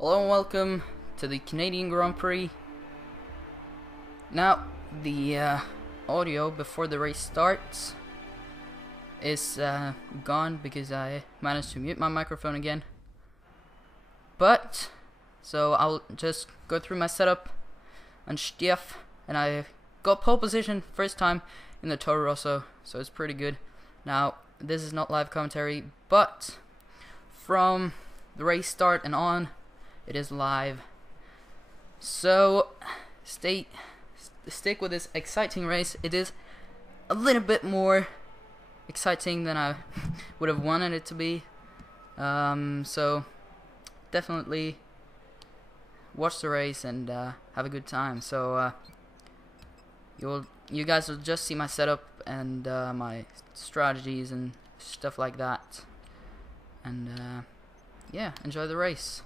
Hello and welcome to the Canadian Grand Prix. Now, the audio before the race starts is gone because I managed to mute my microphone again. So I'll just go through my setup on Stief, and I got pole position first time in the Toro Rosso, so it's pretty good. Now, this is not live commentary, but from the race start and on, it is live. So stick with this exciting race. It is a little bit more exciting than I would have wanted it to be. So definitely watch the race and have a good time. So you guys will just see my setup and my strategies and stuff like that. And yeah, enjoy the race.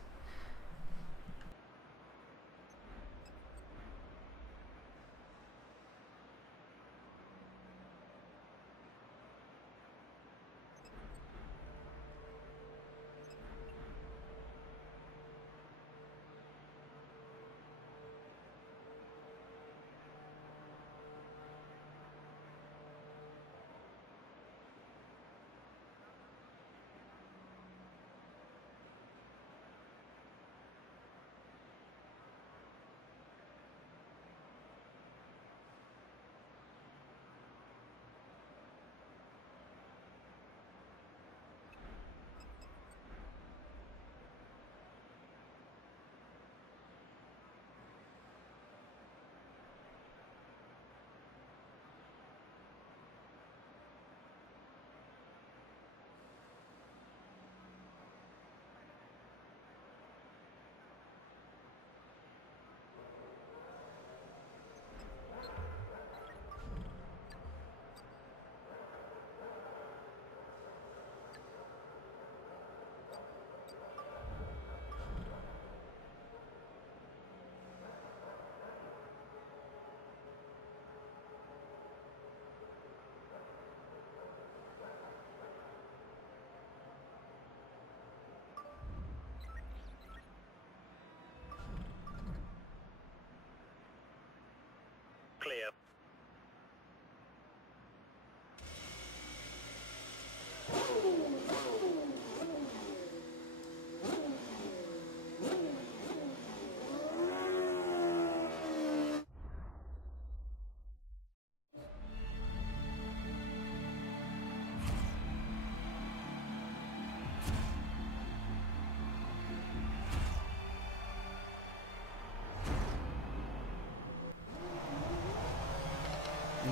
Clear.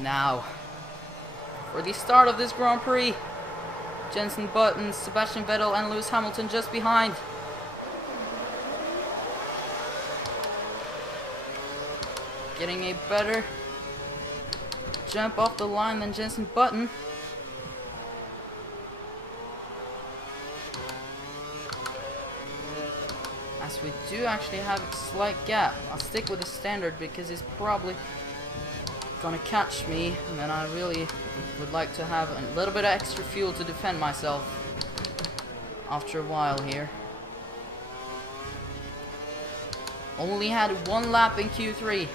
Now, for the start of this Grand Prix, Jenson Button, Sebastian Vettel and Lewis Hamilton just behind. Getting a better jump off the line than Jenson Button. As we do actually have a slight gap. I'll stick with the standard because he's probably gonna catch me, and then I really would like to have a little bit of extra fuel to defend myself after a while here. Only had one lap in Q3,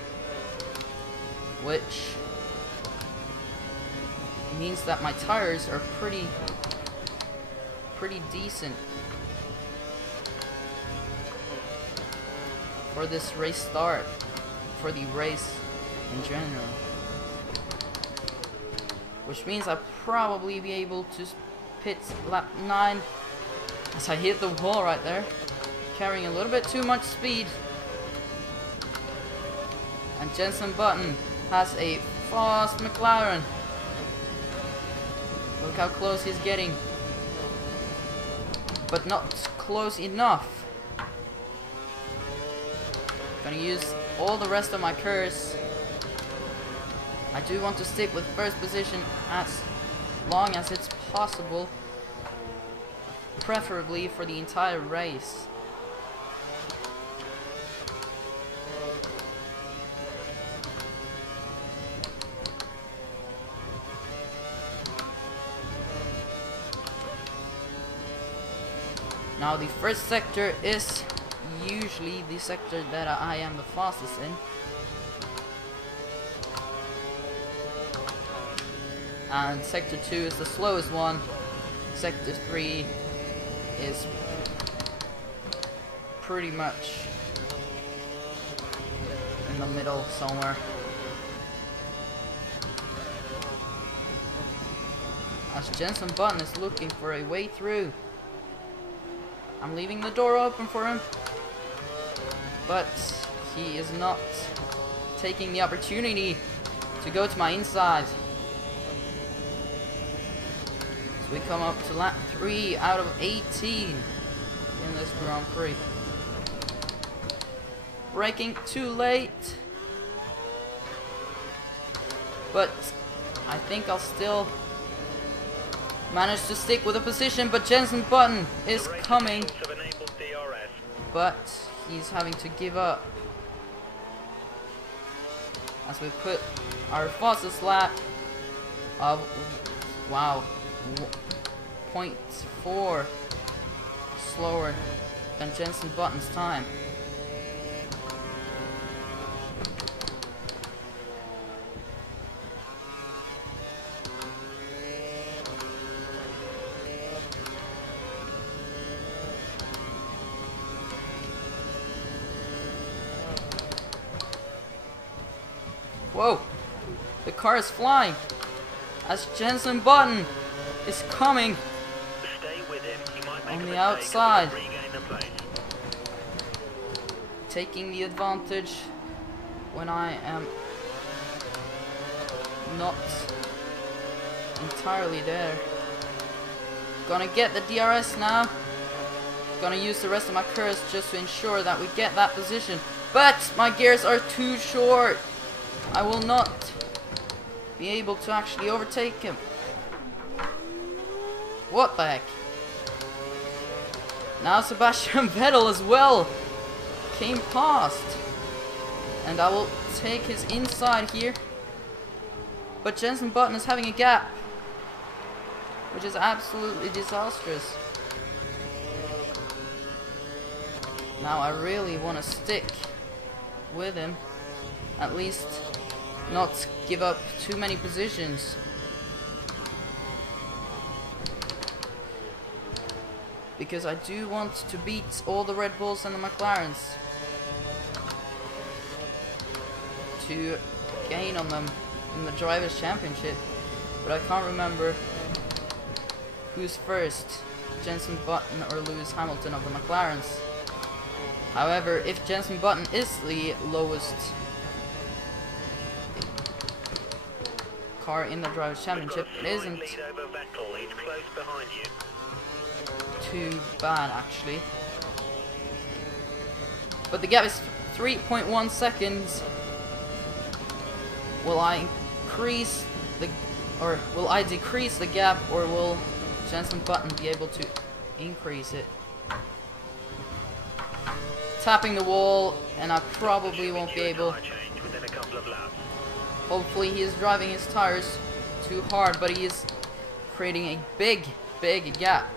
which means that my tires are pretty decent for this race start, for the race in general. Which means I'll probably be able to pit lap 9 as I hit the wall right there, carrying a little bit too much speed. And Jenson Button has a fast McLaren. Look how close he's getting, but not close enough. Gonna use all the rest of my curse. I do want to stick with first position as long as it's possible, preferably for the entire race. Now the first sector is usually the sector that I am the fastest in. And Sector 2 is the slowest one. Sector 3 is pretty much in the middle somewhere. As Jensen Button is looking for a way through. I'm leaving the door open for him, but he is not taking the opportunity to go to my inside. So we come up to lap 3 out of 18 in this Grand Prix. Braking too late, but I think I'll still manage to stick with a position. But Jensen Button is coming, but he's having to give up as we put our fastest lap of, wow, 0.4 slower than Jensen Button's time. Whoa! The car is flying as Jensen Button is coming on the outside, taking the advantage when I am not entirely there. Gonna get the DRS now. Gonna use the rest of my curse just to ensure that we get that position. But my gears are too short. I will not be able to actually overtake him. What the heck? Now Sebastian Vettel as well came past. And I will take his inside here. But Jensen Button is having a gap, which is absolutely disastrous. Now I really want to stick with him. At least not give up too many positions. Because I do want to beat all the Red Bulls and the McLarens to gain on them in the Drivers' Championship. But I can't remember who's first, Jensen Button or Lewis Hamilton of the McLarens. However, if Jensen Button is the lowest car in the Drivers' Championship, it isn't too bad actually. But the gap is 3.1 seconds. Will I increase the, or will I decrease the gap, or will Jensen Button be able to increase it? Tapping the wall, and I probably won't be able. Hopefully he is driving his tires too hard, but he is creating a big gap.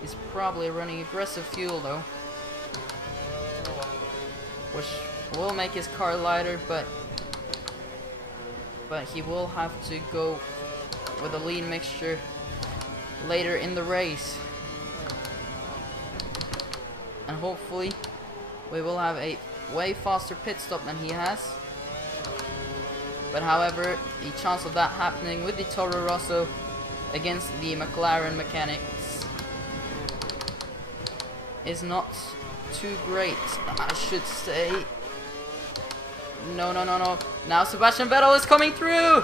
He's probably running aggressive fuel though, which will make his car lighter, but he will have to go with a lean mixture later in the race. And hopefully we will have a way faster pit stop than he has. But however, the chance of that happening with the Toro Rosso against the McLaren mechanics is not too great, I should say. No. Now Sebastian Vettel is coming through!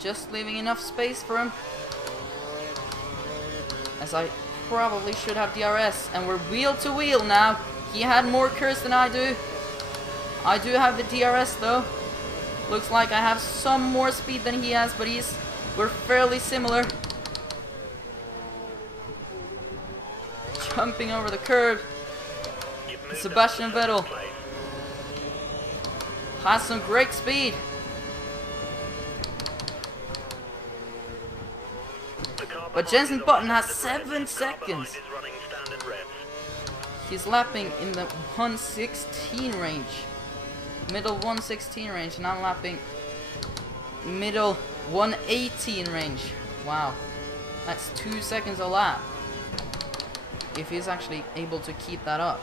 Just leaving enough space for him, as I probably should have DRS, and we're wheel to wheel now. He had more curse than I do. I do have the DRS though. Looks like I have some more speed than he has, but we're fairly similar. Jumping over the curb. Sebastian Vettel has some great speed. But Jenson Button has 7 seconds. He's lapping in the 116 range. Middle 116 range, and I'm lapping middle 118 range. Wow. That's 2 seconds a lap. If he's actually able to keep that up.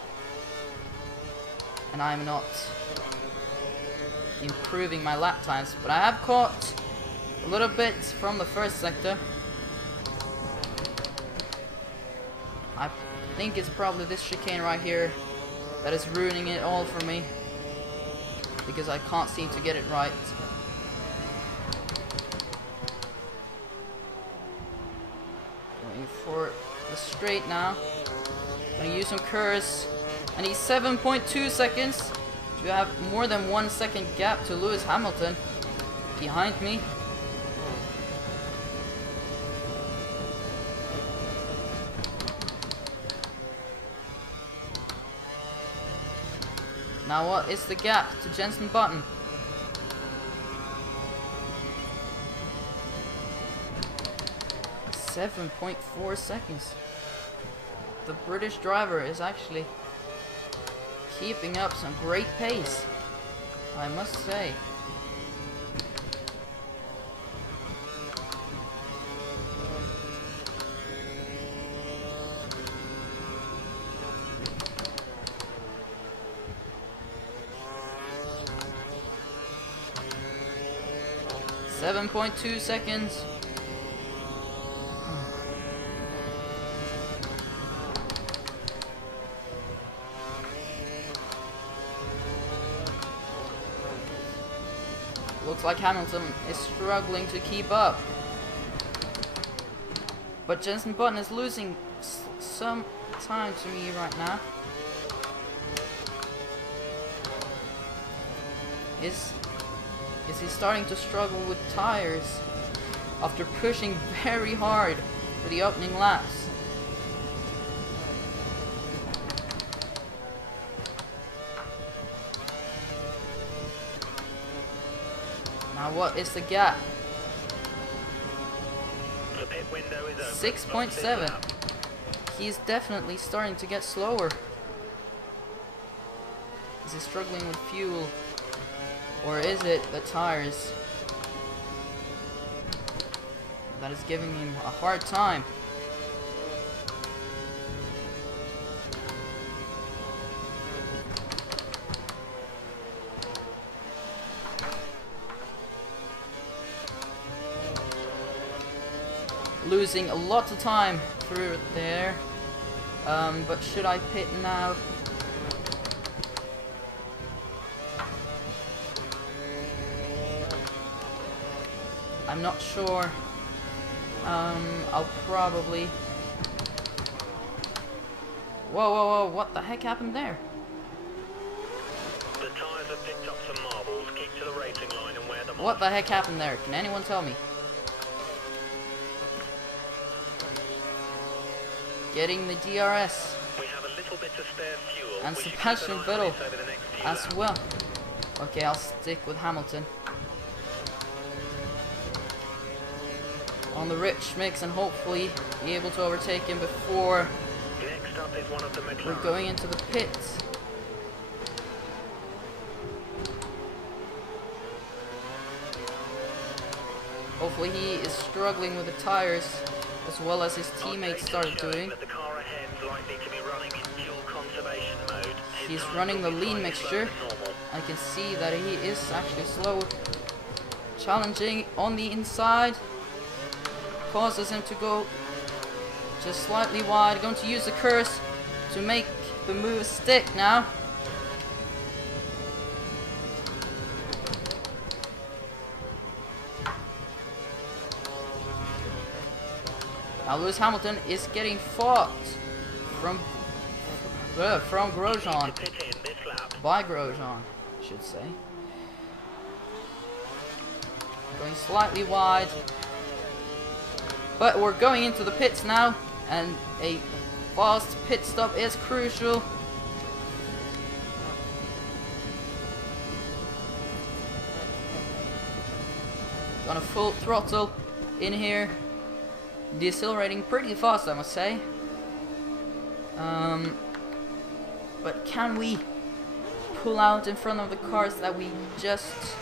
And I'm not improving my lap times, but I have caught a little bit from the first sector. I think it's probably this chicane right here that is ruining it all for me, because I can't seem to get it right. Going for the straight now. Gonna use some curves. I need 7.2 seconds to have more than 1 second gap to Lewis Hamilton behind me. Now what is the gap to Jenson Button? .4 seconds. The British driver is actually keeping up some great pace, I must say. .2 seconds. Looks like Hamilton is struggling to keep up. But Jenson Button is losing some time to me right now. Is he starting to struggle with tires after pushing very hard for the opening laps? Now what is the gap? 6.7. He's definitely starting to get slower. Is he struggling with fuel? Or is it the tires that is giving him a hard time? Losing a lot of time through there. But should I pit now? I'm not sure. I'll probably... Whoa, what the heck happened there? The tires have picked up some marbles. Keep to the racing line and wear them off. What the heck happened there? Can anyone tell me? Getting the DRS. We have a little bit of spare fuel. And We should keep Sebastian an eye on Vettel this over the next few as laps. well. Okay, I'll stick with Hamilton on the rich mix and hopefully be able to overtake him before Next up is one of the we're McLaren. going into the pits. Hopefully he is struggling with the tires as well as his teammates started doing. That the car ahead is likely to be running in fuel conservation mode. His He's tires running the will be lean slightly slower mixture. than normal. I can see that he is actually slow. Challenging on the inside. Causes him to go just slightly wide. Going to use the curse to make the move stick now. Now Lewis Hamilton is getting fought from Grosjean. To pit in this lap. By Grosjean, I should say. Going slightly wide. But we're going into the pits now, and a fast pit stop is crucial. Gonna full throttle in here. decelerating pretty fast, I must say. But can we pull out in front of the cars that we just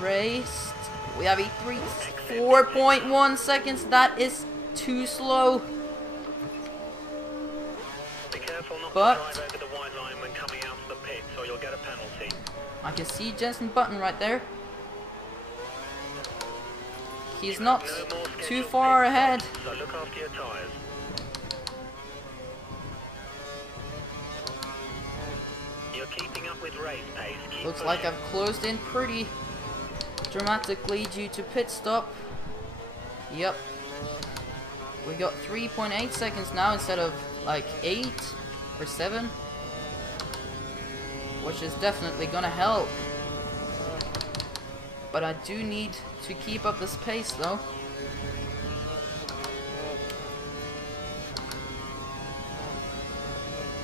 raced? We have E3, 4.1 seconds. That is too slow. Be careful not But to drive over the white line when coming out of the pits, or you'll get a penalty. I can see Jenson Button right there. He's not No more too scheduled far pit ahead. stops, so look after your tyres. You're keeping up with race pace. Keep Looks like pushing. I've closed in pretty dramatically due to pit stop. Yep. We got 3.8 seconds now instead of like 8 or 7. Which is definitely gonna help. But I do need to keep up this pace though.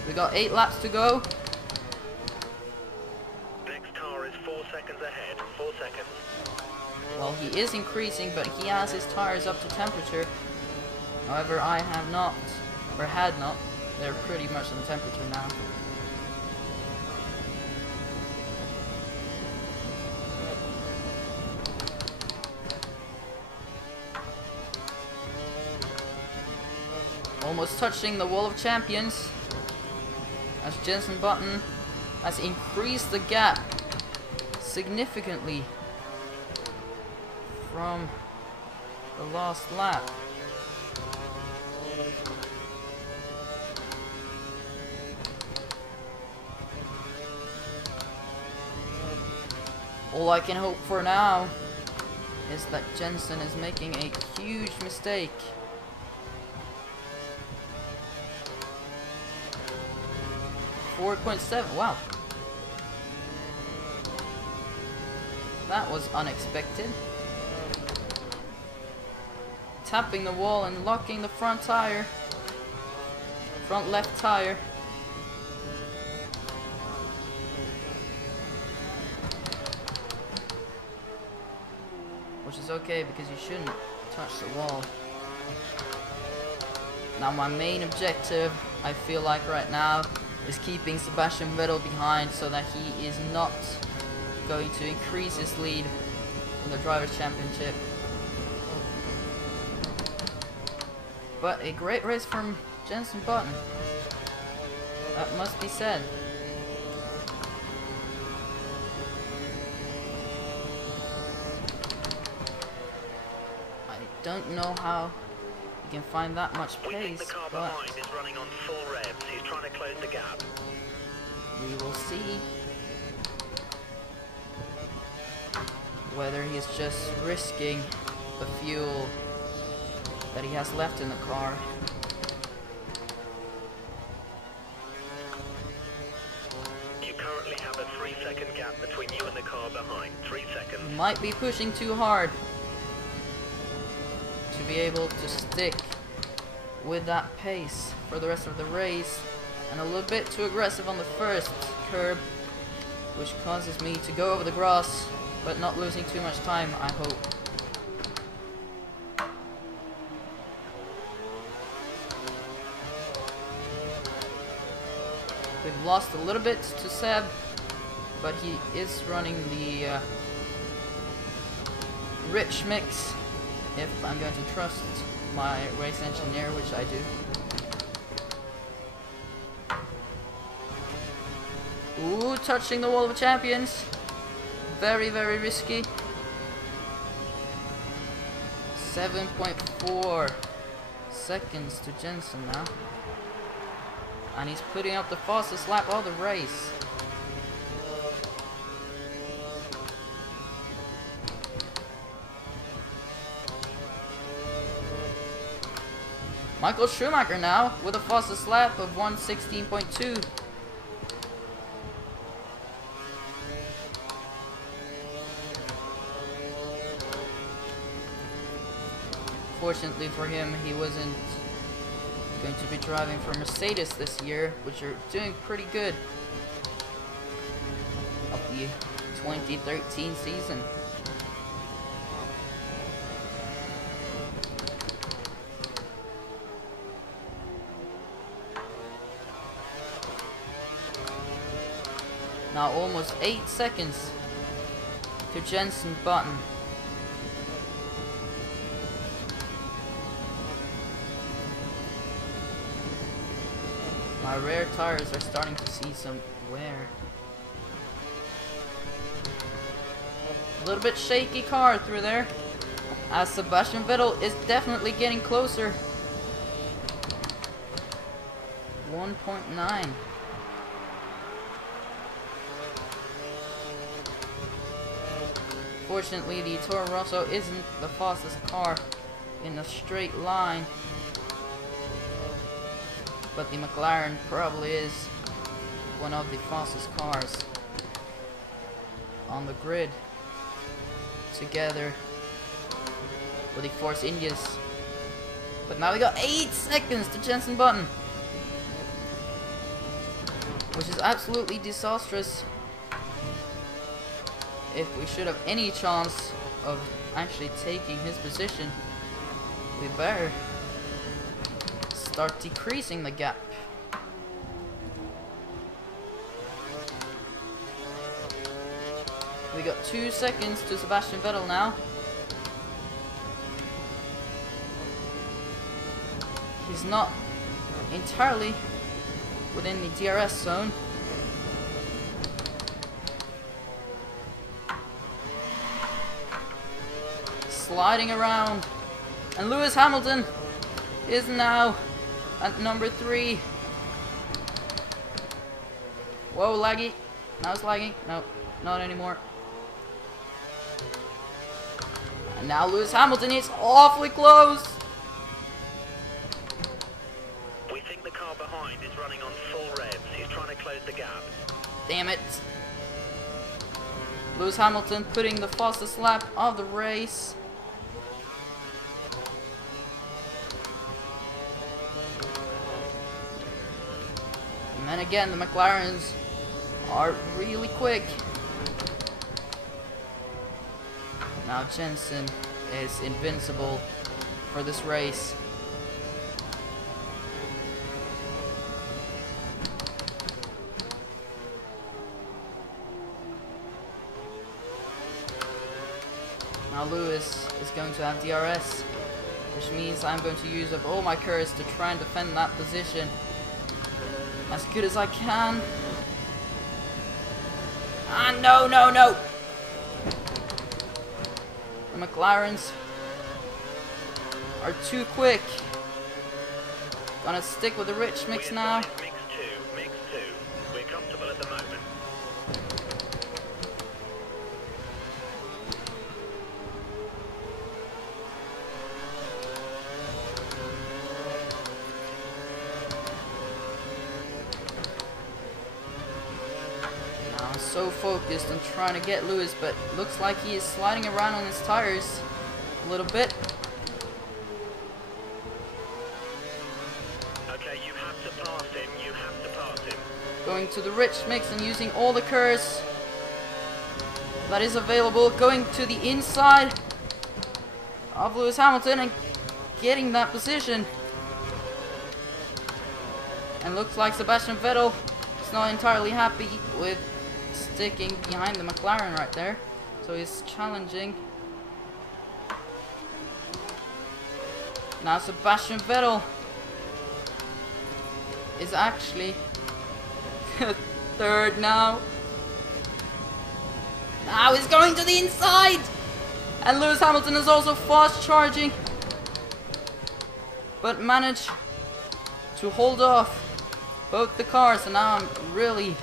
We got 8 laps to go. Next car is 4 seconds ahead. 4 seconds. Well, he is increasing, but he has his tires up to temperature. However, I have not, or had not. They're pretty much on temperature now. Almost touching the wall of champions, as Jenson Button has increased the gap significantly from the last lap. All I can hope for now is that Jenson is making a huge mistake. .7, wow. That was unexpected. Tapping the wall and locking the front tire. Front left tire. Which is okay because you shouldn't touch the wall. Now my main objective, I feel like right now, is keeping Sebastian Vettel behind so that he is not going to increase his lead in the Drivers' Championship. But a great race from Jenson Button. That must be said. I don't know how he can find that much We think pace, the car but behind is running on full revs. He's trying to close the gap. we will see whether he's just risking the fuel that he has left in the car. You currently have a 3-second gap between you and the car behind. 3 seconds. Might be pushing too hard to be able to stick with that pace for the rest of the race, and a little bit too aggressive on the first curb, which causes me to go over the grass, but not losing too much time, I hope. We've lost a little bit to Seb, but he is running the rich mix, if I'm going to trust my race engineer, which I do. Ooh, touching the wall of champions. Very, very risky. 7.4 seconds to Jenson now. And he's putting up the fastest lap of the race. Michael Schumacher now with the fastest lap of 1:16.2. Fortunately for him, he wasn't going to be driving for Mercedes this year, which are doing pretty good of the 2013 season. Now almost 8 seconds to Jenson Button. My rear tires are starting to see some wear. A little bit shaky car through there, as Sebastian Vettel is definitely getting closer. 1.9. Fortunately, the Toro Rosso isn't the fastest car in a straight line, but the McLaren probably is one of the fastest cars on the grid, together with the Force Indias. But now we got 8 seconds to Jenson Button, which is absolutely disastrous. If we should have any chance of actually taking his position, we better start decreasing the gap. We got 2 seconds to Sebastian Vettel now. He's not entirely within the DRS zone. Sliding around, and Lewis Hamilton is now at number 3. Whoa, laggy. Now it's lagging. No, not anymore. And now Lewis Hamilton is awfully close. We think the car behind is running on full revs. He's trying to close the gap. Damn it. Lewis Hamilton putting the fastest lap of the race. And again, the McLarens are really quick. Now Jenson is invincible for this race. Now Lewis is going to have DRS, which means I'm going to use up all my courage to try and defend that position as good as I can. Ah, no, no, no! The McLarens are too quick. Gonna stick with the rich mix now. Mix 2, mix 2. We're comfortable at the moment. So focused on trying to get Lewis, but looks like he is sliding around on his tires a little bit. Okay, you have to pass him. You have to pass him. Going to the rich mix and using all the curves that is available. Going to the inside of Lewis Hamilton and getting that position. And looks like Sebastian Vettel is not entirely happy with sticking behind the McLaren right there, so he's challenging. Now Sebastian Vettel is actually third now. Now he's going to the inside, and Lewis Hamilton is also fast charging, but managed to hold off both the cars. And now I'm really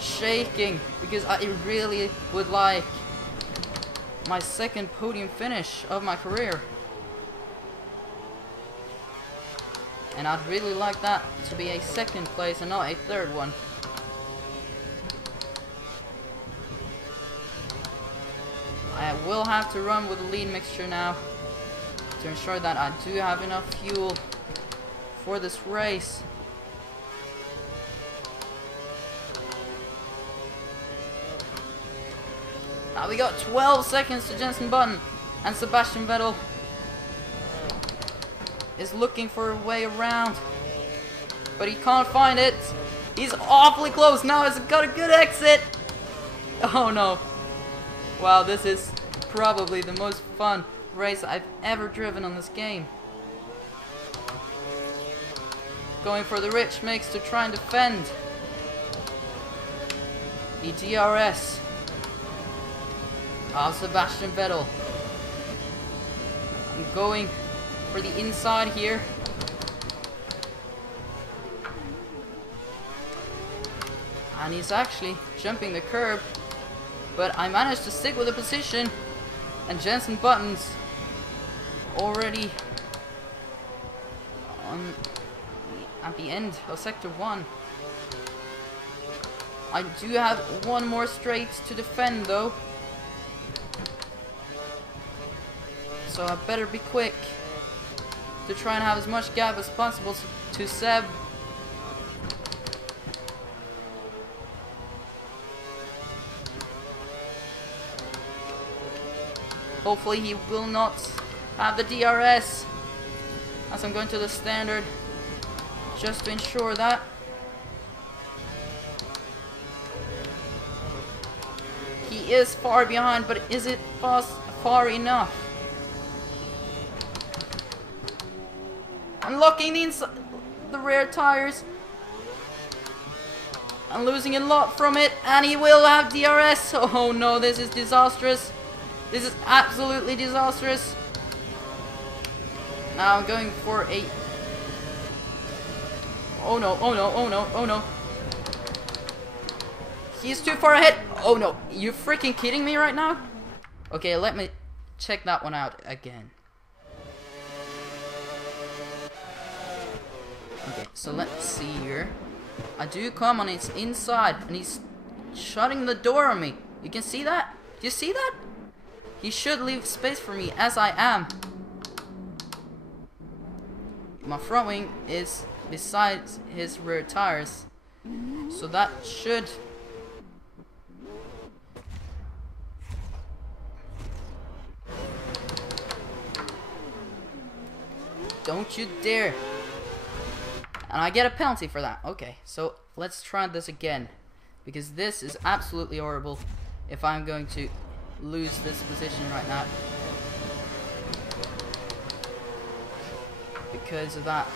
shaking because I really would like my second podium finish of my career, and I'd really like that to be a second place and not a third one. I will have to run with a lead mixture now to ensure that I do have enough fuel for this race. Now we got 12 seconds to Jenson Button, and Sebastian Vettel is looking for a way around, but he can't find it. He's awfully close. Now he's got a good exit. Oh no. Wow, this is probably the most fun race I've ever driven on this game. Going for the rich mix to try and defend the DRS of Sebastian Vettel. I'm going for the inside here. And he's actually jumping the curb, but I managed to stick with the position, and Jenson Button's already at the end of sector 1. I do have one more straight to defend though, so I better be quick to try and have as much gap as possible to Seb. Hopefully he will not have the DRS as I'm going to the standard, just to ensure that. He is far behind, but is it far enough? Unlocking the rear tires and losing a lot from it, and he will have DRS. Oh no, this is disastrous. This is absolutely disastrous. Now I'm going for a... Oh no, oh no, oh no, oh no. He's too far ahead. Oh no, you freaking kidding me right now? Okay, let me check that one out again. Okay, so let's see here. I do come on its inside, and he's shutting the door on me. You can see that? Do you see that? He should leave space for me, as I am. My front wing is beside his rear tires, so that should... Don't you dare. And I get a penalty for that. Okay, so let's try this again, because this is absolutely horrible if I'm going to lose this position right now because of that.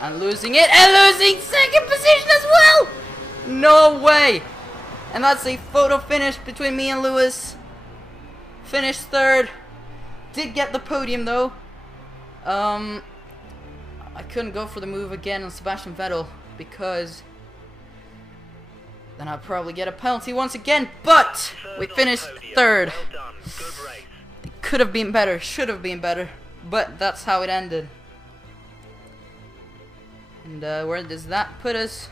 And losing it, and losing second position as well! No way! And that's a photo finish between me and Lewis. Finished third. Did get the podium though. I couldn't go for the move again on Sebastian Vettel because then I'd probably get a penalty once again, but we finished third. Well done. Good race. It could have been better, should have been better, but that's how it ended. And where does that put us?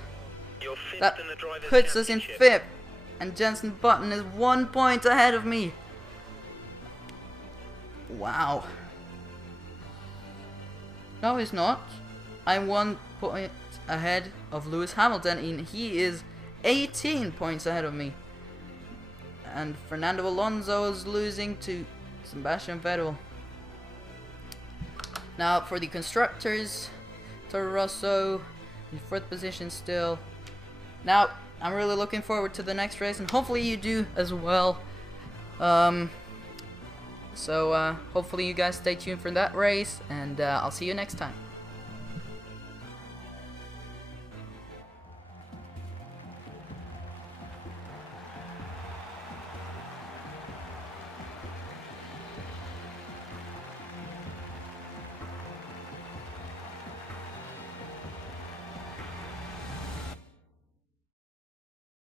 You're fifth That in the drivers' puts us in championship. fifth, and Jenson Button is 1 point ahead of me. Wow. No, he's not. I'm 1 point ahead of Lewis Hamilton, and he is 18 points ahead of me. And Fernando Alonso is losing to Sebastian Vettel. Now for the constructors, Toro Rosso in 4th position still. Now I'm really looking forward to the next race, and hopefully you do as well. So hopefully you guys stay tuned for that race, and I'll see you next time.